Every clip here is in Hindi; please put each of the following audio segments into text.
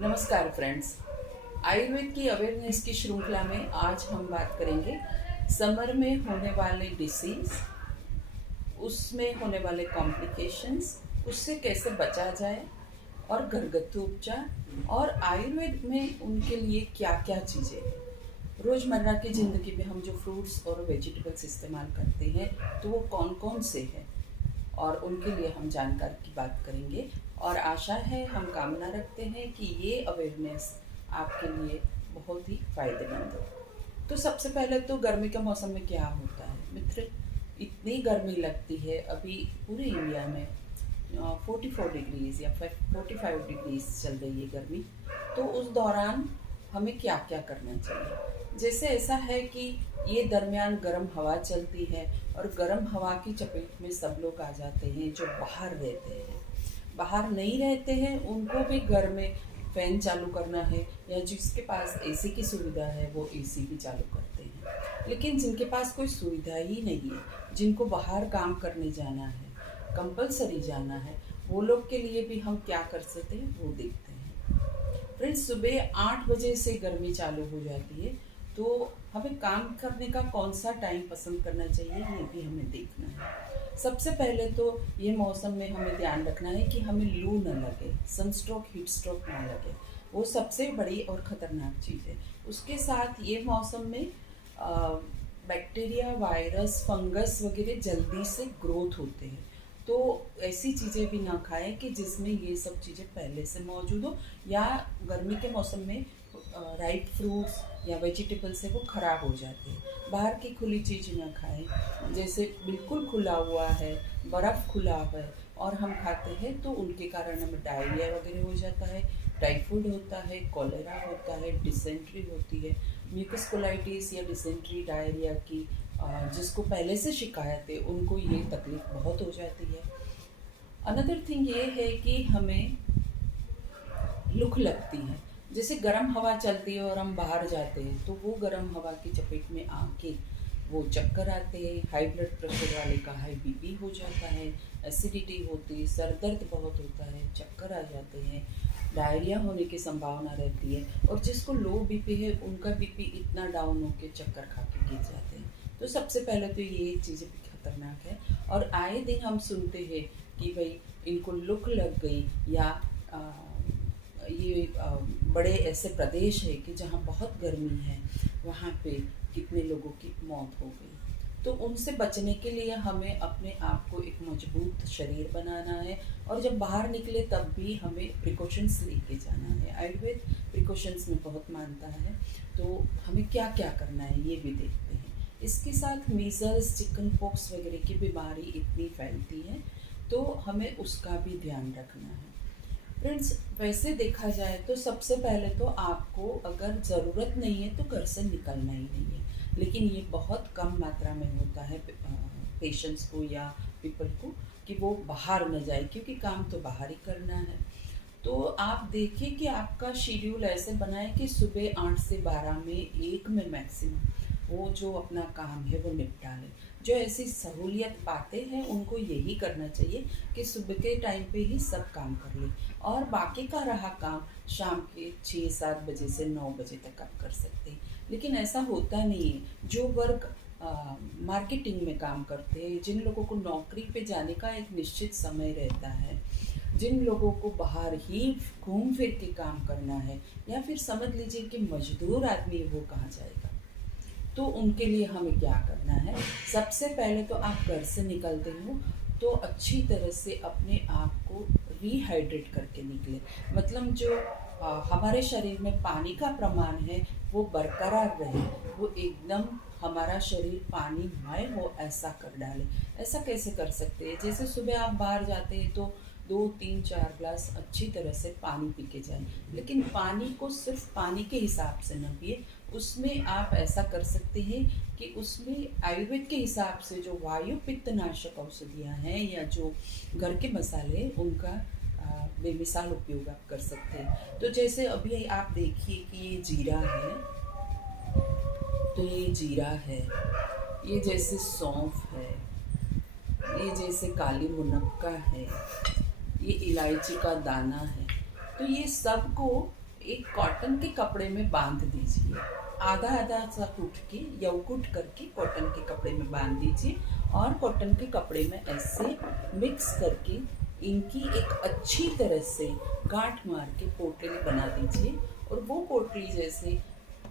नमस्कार फ्रेंड्स। आयुर्वेद की अवेयरनेस की श्रृंखला में आज हम बात करेंगे समर में होने वाले डिसीज, उसमें होने वाले कॉम्प्लिकेशंस, उससे कैसे बचा जाए और घरगथ्थू उपचार और आयुर्वेद में उनके लिए क्या क्या चीज़ें हैं। रोज़मर्रा की ज़िंदगी में हम जो फ्रूट्स और वेजिटेबल्स इस्तेमाल करते हैं तो वो कौन कौन से हैं और उनके लिए हम जानकारी की बात करेंगे। और आशा है, हम कामना रखते हैं कि ये अवेयरनेस आपके लिए बहुत ही फायदेमंद हो। तो सबसे पहले तो गर्मी के मौसम में क्या होता है मित्र, इतनी गर्मी लगती है अभी पूरे इंडिया में 44 डिग्रीज या 45 डिग्रीज चल रही है गर्मी। तो उस दौरान हमें क्या क्या करना चाहिए। जैसे ऐसा है कि ये दरमियान गर्म हवा चलती है और गर्म हवा की चपेट में सब लोग आ जाते हैं जो बाहर रहते हैं। बाहर नहीं रहते हैं उनको भी घर में फ़ैन चालू करना है, या जिसके पास एसी की सुविधा है वो एसी भी चालू करते हैं। लेकिन जिनके पास कोई सुविधा ही नहीं है, जिनको बाहर काम करने जाना है, कंपलसरी जाना है, वो लोग के लिए भी हम क्या कर सकते हैं वो देखते हैं। फ्रेंड्स, सुबह 8 बजे से गर्मी चालू हो जाती है, तो हमें काम करने का कौन सा टाइम पसंद करना चाहिए ये भी हमें देखना है। सबसे पहले तो ये मौसम में हमें ध्यान रखना है कि हमें लू न लगे, सनस्ट्रोक हीट स्ट्रोक ना लगे, वो सबसे बड़ी और ख़तरनाक चीज़ है। उसके साथ ये मौसम में बैक्टीरिया, वायरस, फंगस वगैरह जल्दी से ग्रोथ होते हैं। तो ऐसी चीज़ें भी ना खाएं कि जिसमें ये सब चीज़ें पहले से मौजूद हो, या गर्मी के मौसम में राइट फ्रूट्स या वेजिटेबल्स है वो ख़राब हो जाते हैं। बाहर की खुली चीज़ ना खाएं, जैसे बिल्कुल खुला हुआ है, बर्फ़ खुला है और हम खाते हैं तो उनके कारण हमें डायरिया वगैरह हो जाता है, टाइफाइड होता है, कॉलेरा होता है, डिसेंट्री होती है। म्यूकस कोलाइटिस या डिसेंट्री, डायरिया की जिसको पहले से शिकायत है उनको ये तकलीफ़ बहुत हो जाती है। अनदर थिंग ये है कि हमें लू लगती है। जैसे गर्म हवा चलती है और हम बाहर जाते हैं तो वो गर्म हवा की चपेट में आके वो चक्कर आते हैं, हाई ब्लड प्रेशर वाले का हाई बीपी हो जाता है, एसिडिटी होती है, सर दर्द बहुत होता है, चक्कर आ जाते हैं, डायरिया होने की संभावना रहती है। और जिसको लो बीपी है उनका बीपी इतना डाउन होकर चक्कर खा के गिर जाते हैं। तो सबसे पहले तो ये चीज़ें भी खतरनाक है। और आए दिन हम सुनते हैं कि भाई इनको लू लग गई, या ये बड़े ऐसे प्रदेश है कि जहाँ बहुत गर्मी है, वहाँ पे कितने लोगों की मौत हो गई। तो उनसे बचने के लिए हमें अपने आप को एक मजबूत शरीर बनाना है, और जब बाहर निकले तब भी हमें प्रिकॉशंस लेके जाना है। आयुर्वेद प्रिकॉशंस में बहुत मानता है, तो हमें क्या क्या करना है ये भी देखते हैं। इसके साथ मीज़ल्स, चिकन पॉक्स वगैरह की बीमारी इतनी फैलती है, तो हमें उसका भी ध्यान रखना है। फ्रेंड्स, वैसे देखा जाए तो सबसे पहले तो आपको अगर ज़रूरत नहीं है तो घर से निकलना ही नहीं है, लेकिन ये बहुत कम मात्रा में होता है पेशेंट्स को या पीपल को कि वो बाहर न जाए, क्योंकि काम तो बाहर ही करना है। तो आप देखिए कि आपका शेड्यूल ऐसे बनाएं कि सुबह 8 से 12 में, एक में मैक्सिमम वो जो अपना काम है वो निपटा लें। जो ऐसी सहूलियत पाते हैं उनको यही करना चाहिए कि सुबह के टाइम पे ही सब काम कर लें, और बाकी का रहा काम शाम के 6-7 बजे से 9 बजे तक आप कर सकते हैं। लेकिन ऐसा होता नहीं है। जो वर्ग मार्केटिंग में काम करते हैं, जिन लोगों को नौकरी पे जाने का एक निश्चित समय रहता है, जिन लोगों को बाहर ही घूम फिर के काम करना है, या फिर समझ लीजिए कि मजदूर आदमी वो कहाँ जाएगा, तो उनके लिए हमें क्या करना है। सबसे पहले तो आप घर से निकलते हो तो अच्छी तरह से अपने आप को रिहाइड्रेट करके निकले। मतलब जो हमारे शरीर में पानी का प्रमाण है वो बरकरार रहे, वो एकदम हमारा शरीर पानीमय हो ऐसा कर डाले। ऐसा कैसे कर सकते हैं? जैसे सुबह आप बाहर जाते हैं तो 2-3-4 ग्लास अच्छी तरह से पानी पी के जाएं, लेकिन पानी को सिर्फ पानी के हिसाब से न पिए। उसमें आप ऐसा कर सकते हैं कि उसमें आयुर्वेद के हिसाब से जो वायु पित्तनाशक औषधियाँ हैं या जो घर के मसाले उनका बेमिसाल उपयोग आप कर सकते हैं। तो जैसे अभी आप देखिए कि ये जीरा है, तो ये जीरा है, ये जैसे सौंफ है, ये जैसे काली मुनक्का है, ये इलायची का दाना है। तो ये सब को एक कॉटन के कपड़े में बांध दीजिए, आधा आधा सा कूट के या कूट करके कॉटन के कपड़े में बांध दीजिए और कॉटन के कपड़े में ऐसे मिक्स करके इनकी एक अच्छी तरह से गांठ मार के पोटली बना दीजिए और वो पोटली जैसे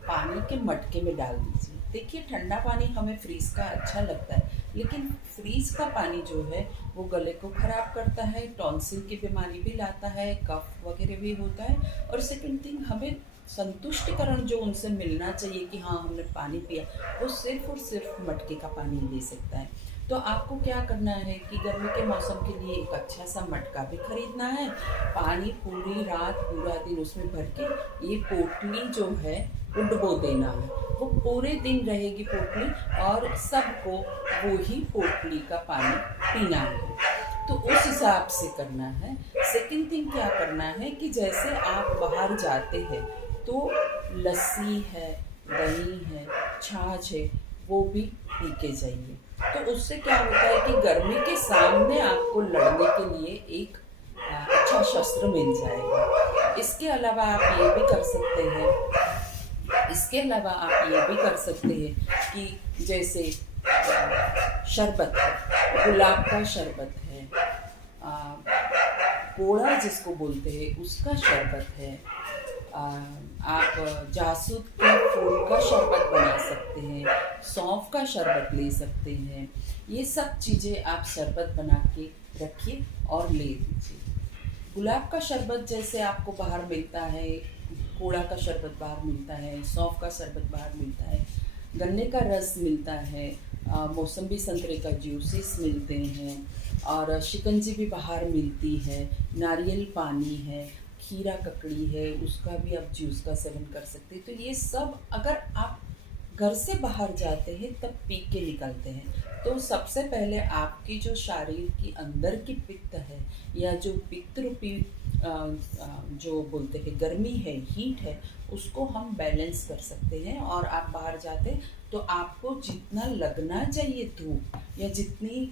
पानी के मटके में डाल दीजिए। देखिए ठंडा पानी हमें फ्रीज का अच्छा लगता है, लेकिन फ्रीज का पानी जो है वो गले को ख़राब करता है, टॉन्सिल की बीमारी भी लाता है, कफ वगैरह भी होता है। और सेकंड थिंग, हमें संतुष्टिकरण जो उनसे मिलना चाहिए कि हाँ हमने पानी पिया, वो सिर्फ और सिर्फ मटके का पानी ले सकता है। तो आपको क्या करना है कि गर्मी के मौसम के लिए एक अच्छा सा मटका भी खरीदना है, पानी पूरी रात पूरा दिन उसमें भर के ये पोटली जो है वो डुबो देना है। वो पूरे दिन रहेगी पोटली और सबको वो ही पोटली का पानी पीना है। तो उस हिसाब से करना है। सेकंड थिंग क्या करना है कि जैसे आप बाहर जाते हैं तो लस्सी है, दही है, छाछ है, वो भी पी के जाइए। तो उससे क्या होता है कि गर्मी के सामने आपको लड़ने के लिए एक अच्छा शस्त्र मिल जाएगा। इसके अलावा आप ये भी कर सकते हैं, इसके अलावा आप ये भी कर सकते हैं कि जैसे शरबत है, गुलाब का शरबत है, कोड़ा जिसको बोलते हैं उसका शरबत है, आप जासूद के फूल का शरबत बना सकते हैं, सौंफ का शरबत ले सकते हैं। ये सब चीज़ें आप शरबत बना के रखिए और ले लीजिए। गुलाब का शरबत जैसे आपको बाहर मिलता है, कोड़ा का शरबत बाहर मिलता है, सौंफ का शरबत बाहर मिलता है, गन्ने का रस मिलता है, मौसम्बी संतरे का जूसेस मिलते हैं और शिकंजी भी बाहर मिलती है, नारियल पानी है, खीरा ककड़ी है, उसका भी आप जूस का सेवन कर सकते हैं। तो ये सब अगर आप घर से बाहर जाते हैं तब पी के निकलते हैं तो सबसे पहले आपकी जो शरीर की अंदर की पित्त है या जो पित्त रूपी जो बोलते हैं गर्मी है, हीट है, उसको हम बैलेंस कर सकते हैं। और आप बाहर जाते तो आपको जितना लगना चाहिए धूप या जितनी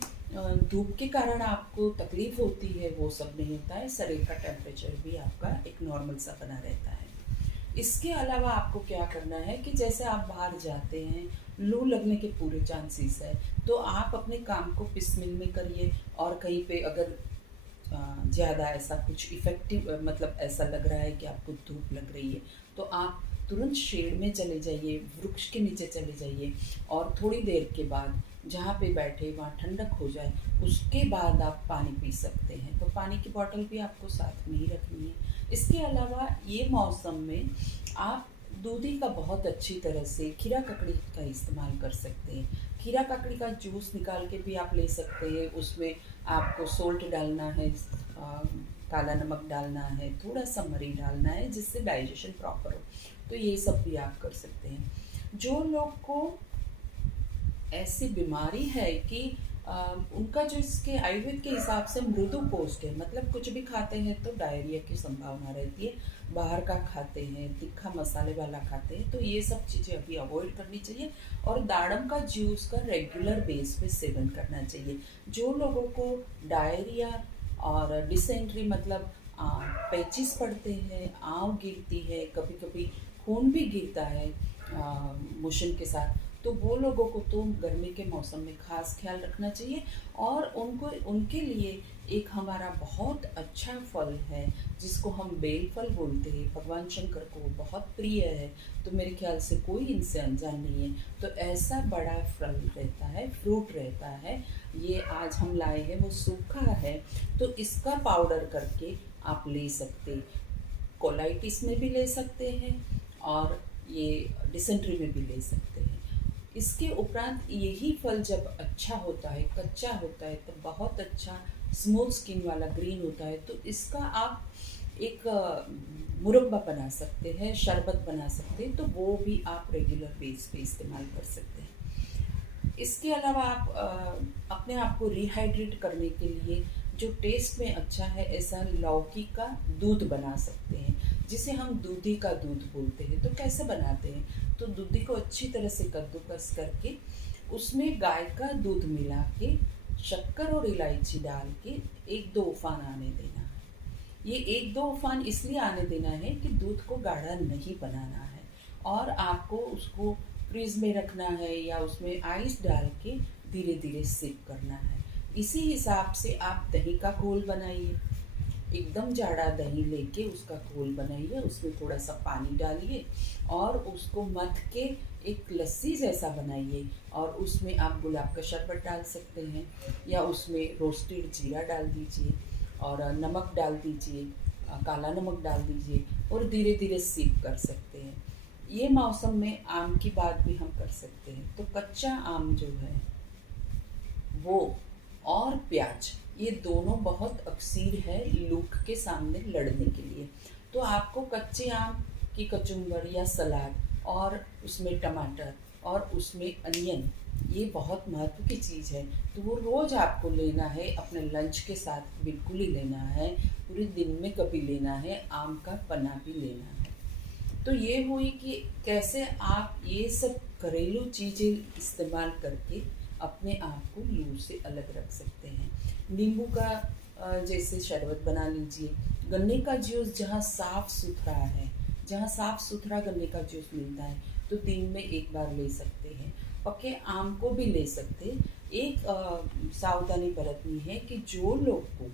धूप के कारण आपको तकलीफ होती है वो सब नहीं होता है, शरीर का टेम्परेचर भी आपका एक नॉर्मल सा बना रहता है। इसके अलावा आपको क्या करना है कि जैसे आप बाहर जाते हैं, लू लगने के पूरे चांसेस है, तो आप अपने काम को पिसमिल में करिए और कहीं पे अगर ज़्यादा ऐसा कुछ इफ़ेक्टिव मतलब ऐसा लग रहा है कि आपको धूप लग रही है तो आप तुरंत शेड में चले जाइए, वृक्ष के नीचे चले जाइए और थोड़ी देर के बाद जहाँ पे बैठे वहाँ ठंडक हो जाए, उसके बाद आप पानी पी सकते हैं। तो पानी की बोतल भी आपको साथ में ही रखनी है। इसके अलावा ये मौसम में आप दूधी का बहुत अच्छी तरह से खीरा ककड़ी का इस्तेमाल कर सकते हैं। खीरा ककड़ी का जूस निकाल के भी आप ले सकते हैं। उसमें आपको सोल्ट डालना है, काला नमक डालना है, थोड़ा सा मरी डालना है जिससे डाइजेशन प्रॉपर हो। तो ये सब भी आप कर सकते हैं। जो लोग को ऐसी बीमारी है कि उनका जो इसके आयुर्वेद के हिसाब से मृदु कोष्ठ है, मतलब कुछ भी खाते हैं तो डायरिया की संभावना रहती है, बाहर का खाते हैं, तीखा मसाले वाला खाते हैं, तो ये सब चीज़ें अभी अवॉइड करनी चाहिए और दाड़म का जूस का रेगुलर बेस पे सेवन करना चाहिए। जो लोगों को डायरिया और डिसेंट्री मतलब पैचिस पड़ते हैं, आँव गिरती है, कभी कभी खून भी गिरता है मोशन के साथ, तो वो लोगों को तो गर्मी के मौसम में खास ख्याल रखना चाहिए। और उनको उनके लिए एक हमारा बहुत अच्छा फल है जिसको हम बेल फल बोलते हैं, भगवान शंकर को वो बहुत प्रिय है, तो मेरे ख्याल से कोई इनसे अनजान नहीं है। तो ऐसा बड़ा फल रहता है, फ्रूट रहता है, ये आज हम लाए हैं, वो सूखा है, तो इसका पाउडर करके आप ले सकते, कोलाइटिस में भी ले सकते हैं और ये डिसेंट्री में भी ले सकते हैं। इसके उपरांत यही फल जब अच्छा होता है, कच्चा होता है, तो बहुत अच्छा स्मूथ स्किन वाला ग्रीन होता है, तो इसका आप एक मुरब्बा बना सकते हैं, शरबत बना सकते हैं, तो वो भी आप रेगुलर बेस पे इस्तेमाल कर सकते हैं। इसके अलावा आप अपने आप को रिहाइड्रेट करने के लिए जो टेस्ट में अच्छा है ऐसा लौकी का दूध बना सकते हैं, जिसे हम दूधी का दूध बोलते हैं। तो कैसे बनाते हैं, तो दूधी को अच्छी तरह से कद्दूकस करके उसमें गाय का दूध मिला के शक्कर और इलायची डाल के 1-2 उफान आने देना है। ये एक दो उफान इसलिए आने देना है कि दूध को गाढ़ा नहीं बनाना है, और आपको उसको फ्रीज में रखना है या उसमें आइस डाल के धीरे धीरे सिप करना है। इसी हिसाब से आप दही का घोल बनाइए। एकदम जाड़ा दही लेके उसका घोल बनाइए, उसमें थोड़ा सा पानी डालिए और उसको मथ के एक लस्सी जैसा बनाइए, और उसमें आप गुलाब का शरबत डाल सकते हैं या उसमें रोस्टेड जीरा डाल दीजिए और नमक डाल दीजिए, काला नमक डाल दीजिए और धीरे धीरे सिप कर सकते हैं। ये मौसम में आम की बात भी हम कर सकते हैं। तो कच्चा आम जो है वो और प्याज, ये दोनों बहुत अक्सीर है लू के सामने लड़ने के लिए। तो आपको कच्चे आम की कचुम्बर या सलाद और उसमें टमाटर और उसमें अनियन, ये बहुत महत्व की चीज़ है। तो वो रोज़ आपको लेना है, अपने लंच के साथ बिल्कुल ही लेना है, पूरे दिन में कभी लेना है, आम का पन्ना भी लेना है। तो ये हुई कि कैसे आप ये सब घरेलू चीज़ें इस्तेमाल करके अपने आप को लू से अलग रख सकते हैं। नींबू का जैसे शरबत बना लीजिए। गन्ने का जूस जहाँ साफ़ सुथरा है, जहाँ साफ़ सुथरा गन्ने का जूस मिलता है, तो दिन में एक बार ले सकते हैं। पके आम को भी ले सकते। एक सावधानी बरतनी है कि जो लोग को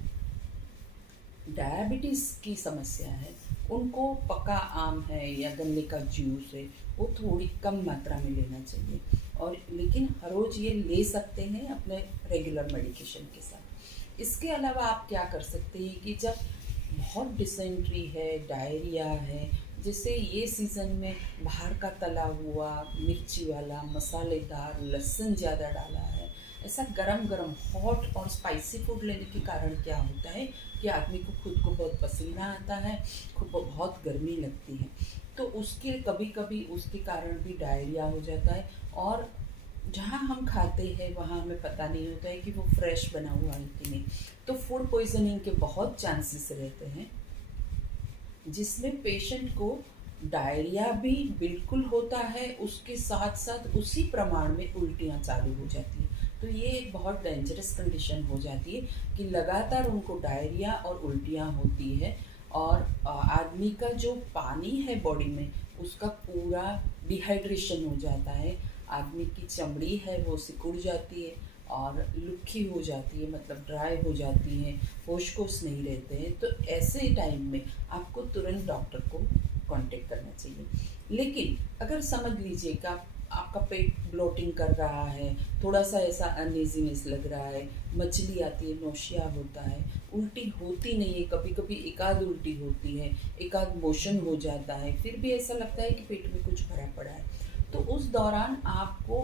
डायबिटीज़ की समस्या है, उनको पका आम है या गन्ने का जूस है वो थोड़ी कम मात्रा में लेना चाहिए, और लेकिन हर रोज़ ये ले सकते हैं अपने रेगुलर मेडिकेशन के साथ। इसके अलावा आप क्या कर सकते हैं कि जब बहुत डिसेंट्री है, डायरिया है, जैसे ये सीज़न में बाहर का तला हुआ, मिर्ची वाला, मसालेदार, लहसुन ज़्यादा डाला है, ऐसा गरम गरम हॉट और स्पाइसी फूड लेने के कारण क्या होता है कि आदमी को खुद को बहुत पसीना आता है, खुद को बहुत गर्मी लगती है। तो उसके कभी कभी उसके कारण भी डायरिया हो जाता है, और जहाँ हम खाते हैं वहाँ हमें पता नहीं होता है कि वो फ्रेश बना हुआ है कि नहीं। तो फूड पॉइजनिंग के बहुत चांसेस रहते हैं, जिसमें पेशेंट को डायरिया भी बिल्कुल होता है, उसके साथ साथ उसी प्रमाण में उल्टियाँ चालू हो जाती हैं। तो ये एक बहुत डेंजरस कंडीशन हो जाती है कि लगातार उनको डायरिया और उल्टियाँ होती है, और आदमी का जो पानी है बॉडी में उसका पूरा डिहाइड्रेशन हो जाता है। आदमी की चमड़ी है वो सिकुड़ जाती है और लुक्खी हो जाती है, मतलब ड्राई हो जाती है, होश नहीं रहते हैं। तो ऐसे टाइम में आपको तुरंत डॉक्टर को कांटेक्ट करना चाहिए। लेकिन अगर समझ लीजिए कि आपका पेट ब्लोटिंग कर रहा है, थोड़ा सा ऐसा अनईजीनेस लग रहा है, मछली आती है, नौशिया होता है, उल्टी होती नहीं है, कभी कभी एकाध उल्टी होती है, एकाध मोशन हो जाता है, फिर भी ऐसा लगता है कि पेट में कुछ भरा पड़ा है, तो उस दौरान आपको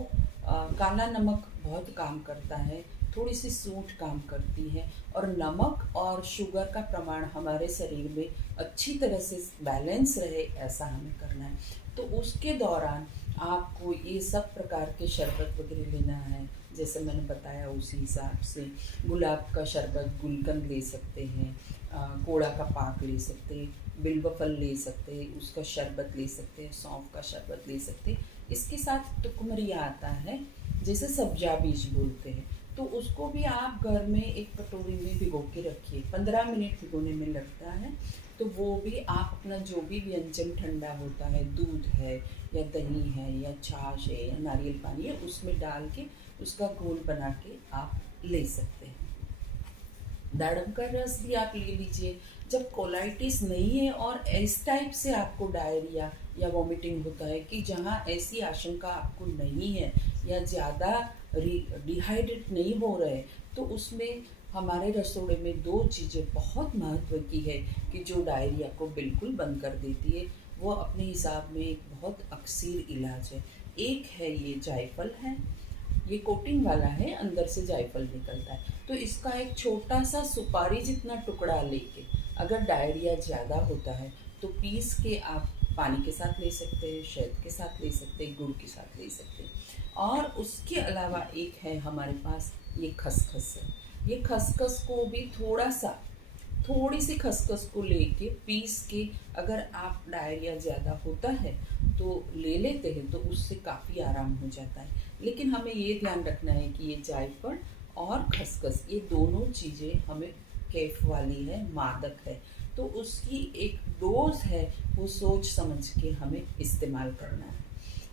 काला नमक बहुत काम करता है, थोड़ी सी सूंठ काम करती है, और नमक और शुगर का प्रमाण हमारे शरीर में अच्छी तरह से बैलेंस रहे ऐसा हमें करना है। तो उसके दौरान आपको ये सब प्रकार के शरबत वगैरह लेना है, जैसे मैंने बताया उसी हिसाब से। गुलाब का शरबत, गुलकंद ले सकते हैं, कोड़ा का पाक ले सकते हैं, बिल्व फल ले सकते हैं, उसका शरबत ले सकते हैं, सौंफ का शरबत ले सकते हैं। इसके साथ टुकमरिया आता है, जैसे सब्जा बीज बोलते हैं, तो उसको भी आप घर में एक कटोरी में भिगो के रखिए, 15 मिनट भिगोने में लगता है। तो वो भी आप अपना जो भी व्यंजन ठंडा होता है, दूध है या दही है या छाछ है या नारियल पानी है, उसमें डाल के उसका घोल बना के आप ले सकते हैं। दाड़म का रस भी आप ले लीजिए। जब कोलाइटिस नहीं है और इस टाइप से आपको डायरिया या वॉमिटिंग होता है कि जहाँ ऐसी आशंका आपको नहीं है या ज़्यादा डिहाइड्रेट नहीं हो रहे, तो उसमें हमारे रसोड़े में दो चीज़ें बहुत महत्व की है कि जो डायरिया को बिल्कुल बंद कर देती है। वो अपने हिसाब में एक बहुत अक्सीर इलाज है। एक है ये जायफल है, ये कोटिंग वाला है, अंदर से जायफल निकलता है। तो इसका एक छोटा सा सुपारी जितना टुकड़ा लेके अगर डायरिया ज़्यादा होता है तो पीस के आप पानी के साथ ले सकते हैं, शहद के साथ ले सकते हैं, गुड़ के साथ ले सकते हैं। और उसके अलावा एक है हमारे पास ये खसखस है। ये खसखस को भी थोड़ी सी खसखस को लेके पीस के अगर आप डायरिया ज़्यादा होता है तो ले लेते हैं, तो उससे काफ़ी आराम हो जाता है। लेकिन हमें ये ध्यान रखना है कि ये जायफल और खसखस ये दोनों चीज़ें हमें कैफ वाली है, मादक है, तो उसकी एक डोज है, वो सोच समझ के हमें इस्तेमाल करना है।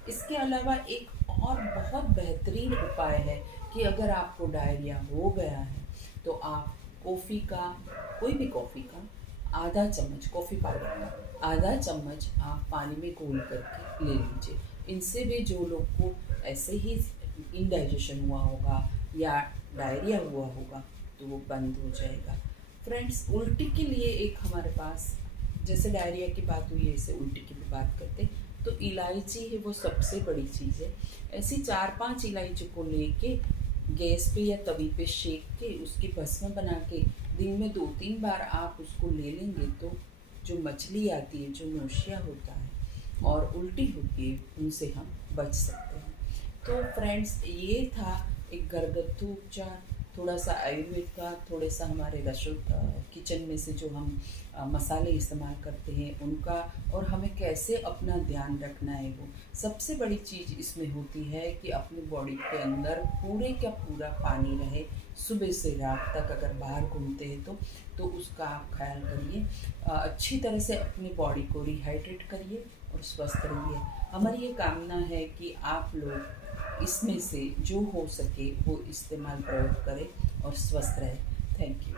इसके अलावा एक और बहुत बेहतरीन उपाय है कि अगर आपको डायरिया हो गया है तो आप कॉफ़ी का, कोई भी कॉफ़ी का आधा चम्मच, कॉफ़ी पाउडर का आधा चम्मच आप पानी में घोल करके ले लीजिए। इनसे भी जो लोग को ऐसे ही इंडाइजेशन हुआ होगा या डायरिया हुआ होगा तो वो बंद हो जाएगा। फ्रेंड्स, उल्टी के लिए एक हमारे पास, जैसे डायरिया की बात हुई ऐसे उल्टी की भी बात करते, तो इलायची है वो सबसे बड़ी चीज़ है। ऐसी 4-5 इलायची को लेके गैस पे या तवी पे सेक के उसकी भस्म बना के दिन में 2-3 बार आप उसको ले लेंगे तो जो मछली आती है, जो नोशिया होता है और उल्टी होती है, उनसे हम बच सकते हैं। तो फ्रेंड्स, ये था एक घरगथ्थू उपचार, थोड़ा सा आयुर्वेद का, थोड़े सा हमारे रसोई किचन में से जो हम मसाले इस्तेमाल करते हैं उनका, और हमें कैसे अपना ध्यान रखना है। वो सबसे बड़ी चीज़ इसमें होती है कि अपनी बॉडी के अंदर पूरे का पूरा पानी रहे। सुबह से रात तक अगर बाहर घूमते हैं तो उसका आप ख्याल करिए। अच्छी तरह से अपनी बॉडी को रिहाइड्रेट करिए और स्वस्थ रहिए। हमारी ये कामना है कि आप लोग इसमें से जो हो सके वो इस्तेमाल प्रयोग करें और स्वस्थ रहें। Thank you.